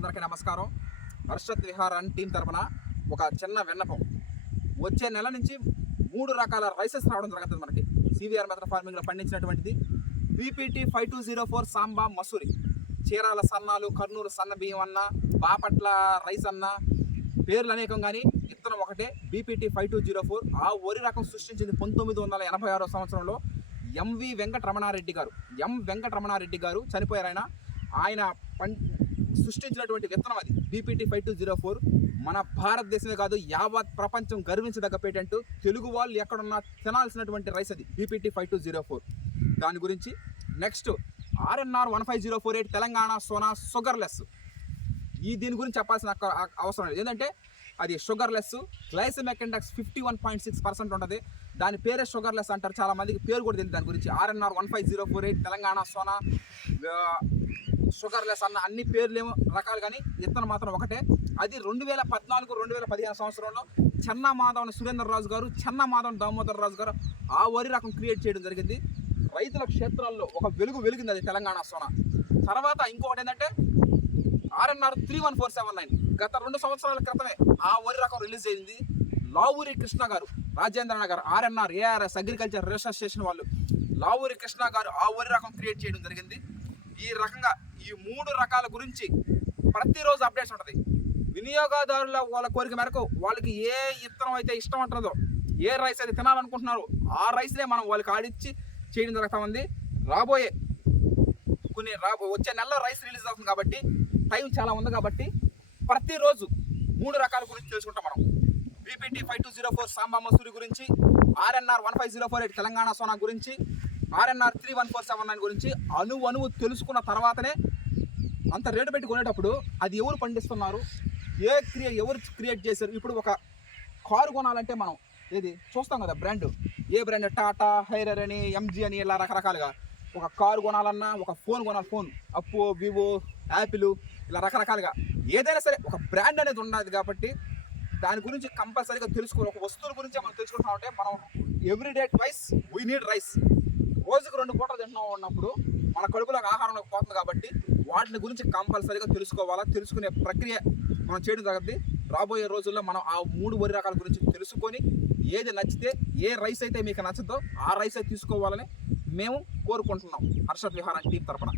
అందరికీ నమస్కారం. హర్షత్ విహార్ టీం తరపున ఒక చిన్న విన్నపం. వచ్చే నెల నుంచి 3 రకాల రైసెస్ రావడం జరుగుతుంది మనకి. సివిఆర్ మెథడ్ ఫార్మింగ్లో పండించినటువంటిది బీపీటీ 5204 సాంబా మసూరి, చీరాల సన్నాలు, కర్నూలు సన్న బియ్యం అన్న, బాపట్ల రైస్ అన్న, పేర్లు అనేకం కానీ విత్తనం ఒకటే బీపీటీ 5204. ఆ వరి రకం సృష్టించింది 1986 సంవత్సరంలో ఎంవి వెంకటరమణారెడ్డి గారు. వెంకటరమణారెడ్డి గారు చనిపోయారు. ఆయన సృష్టించినటువంటి విత్తనం అది బీపీటీ 5204. మన భారతదేశమే కాదు, యావత్ ప్రపంచం గర్వించదగ్గ పేటెంట్. తెలుగు వాళ్ళు ఎక్కడున్నా తినాల్సినటువంటి రైస్ అది బీపీటీ 5204. దాని గురించి next RNR 15048 Telangana Sona sugarless. దీని గురించి చెప్పాల్సిన అవసరం లేదు, ఏంటంటే అది షుగర్లెస్. గ్లైసెమిక్ ఇండెక్స్ 51.6% ఉంటుంది. దాని పేరే షుగర్లెస్ అంటారు. చాలా మందికి పేరు కూడా తెలియదు దాని గురించి. ఆర్ఎన్ఆర్ 15048 తెలంగాణ సోనా షుగర్లెస్ అన్న అన్ని పేర్లేమో రకాలు, కానీ విత్తనం మాత్రం ఒకటే. అది 2014-2015 సంవత్సరంలో చెన్నా మాధవన్ సురేందర్ రాజు గారు, చెన్నా మాధవన్ దామోదర్ రాజు గారు ఆ వరి రకం క్రియేట్ చేయడం జరిగింది. రైతుల క్షేత్రాల్లో ఒక వెలిగింది అది తెలంగాణ సోనా. తర్వాత ఇంకొకటి ఏంటంటే ఆర్ఎన్ఆర్ 31479. గత 2 సంవత్సరాల క్రితమే ఆ వరి రకం రిలీజ్ అయింది. లావూరి కృష్ణ గారు, Rajendra Nagar RNR ARS agriculture research station వాళ్ళు, లావూరి కృష్ణ గారు ఆ వరి రకం క్రియేట్ చేయడం జరిగింది. ఈ రకంగా ఈ 3 రకాల గురించి ప్రతిరోజు అప్డేట్స్ ఉంటుంది. వినియోగదారుల వాళ్ళ కోరిక మేరకు వాళ్ళకి ఏ విత్తనం అయితే ఇష్టం ఉంటుందో, ఏ రైస్ అయితే తినాలనుకుంటున్నారో ఆ రైస్నే మనం వాళ్ళకి ఆడిచ్చి చేయడం జరుగుతూ ఉంది. వచ్చే నెలలో రైస్ రిలీజ్ అవుతుంది కాబట్టి టైం చాలా ఉంది. కాబట్టి ప్రతిరోజు 3 రకాల గురించి తెలుసుకుంటాం మనం. బీపీటీ 5204 సాంబా మసూరి గురించి, ఆర్ఎన్ఆర్ 15048 తెలంగాణ సోనా గురించి, ఆర్ఎన్ఆర్ 31479 గురించి అణువు తెలుసుకున్న తర్వాతనే అంత రేటు పెట్టి కొనేటప్పుడు అది ఎవరు పండిస్తున్నారు, ఎవరు క్రియేట్ చేశారు. ఇప్పుడు ఒక కారు కొనాలంటే మనం చూస్తాం కదా, ఏ బ్రాండ్ టాటా, హైరర్ అని, ఎంజీ అని, ఇలా రకరకాలుగా. ఒక కారు కొనాలన్నా, ఒక ఫోన్ కొనాలి, ఫోన్ అప్పో, వివో, యాపిల్, ఇలా రకరకాలుగా ఏదైనా సరే ఒక బ్రాండ్ అనేది ఉన్నది. కాబట్టి దాని గురించి కంపల్సరీగా తెలుసుకోవాలి. ఒక వస్తువుల గురించి మనం తెలుసుకుంటున్నాం అంటే మనం everyday twice we need rice. రోజుకు 2 పూటలు తింటున్నాం ఉన్నప్పుడు మన కడుపులోకి ఆహారం పోతుంది. కాబట్టి వాటిని గురించి కంపల్సరీగా తెలుసుకోవాలా. తెలుసుకునే ప్రక్రియ మనం చేయడం జరుగుతుంది. రాబోయే రోజుల్లో మనం ఆ 3 వరి రకాల గురించి తెలుసుకొని ఏది నచ్చితే, ఏ రైస్ అయితే మీకు నచ్చదో ఆ రైస్ అయితే తీసుకోవాలని మేము కోరుకుంటున్నాం హర్షత్ విహార్ టీం తరపున.